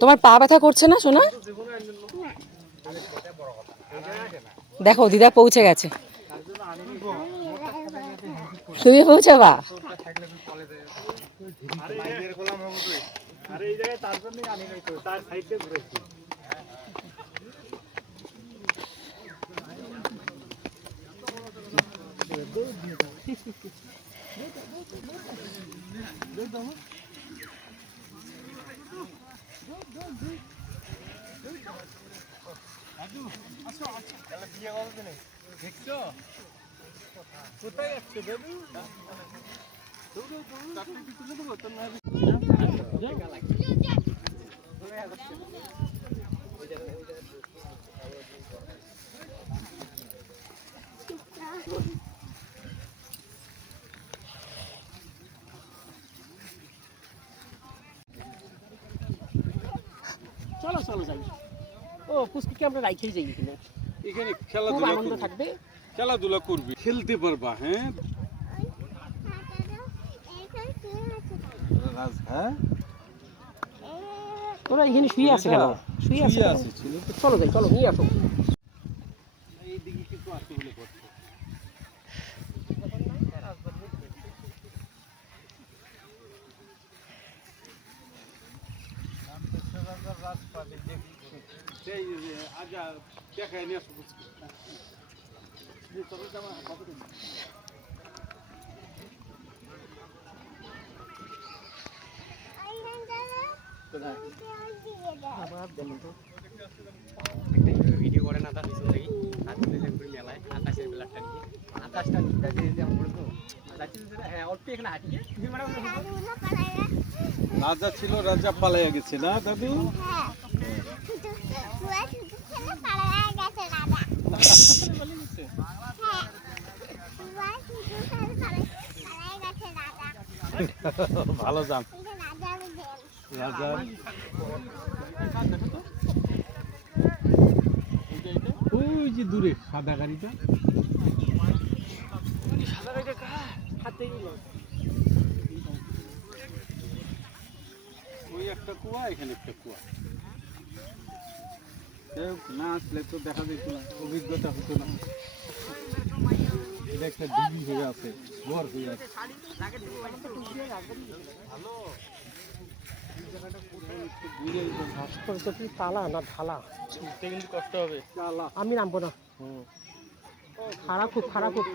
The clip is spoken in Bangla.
তোমার পা ব্যথা করছে না সোনা? দেখো দিদা পৌঁছে গেছে, তুমি পৌঁছাবা? চলো চলো যাই। ও পুষ্কিকে আমরা রাইখেই যাই এখানে, এখানে খুব খেলাধুলা আনন্দ করবি, থাকবে। খেলাধুলা করবি, খেলতে পারবা। হ্যাঁ হ্যাঁ তোরা এখানে শুয়ে আছে কেন? শুয়ে আছে চলো যাই, চলো নিয়ে আসো। এইদিকে কিছু আছে বলে করছে। আজা দেখায় নিয়ে আসো বুঝছি। ভিডিও করে না তার পিছন থেকে মেলায় আকাশের বেলাটা নিয়ে আকাশটা হ্যাঁ অল্প এখানে হাঁটিয়ে রাজা ছিল, রাজা পালাইয়া গেছে না দাদু? ভালো যান রাজা। ওই যে দূরে সাদা গাড়িটা, ওই একটা কুয়া, এখানে একটা কুয়া। না আসলে তো দেখা যেত না, অভিজ্ঞতা হতো না। এটা একটা দিঘি হয়ে আছে, ঘর হয়ে আছে। ভাস্কর্য কি তালা না ঢালা? কিন্তু কষ্ট হবে। আমি নামবো না, খারাপ খুব খারাপ খুব।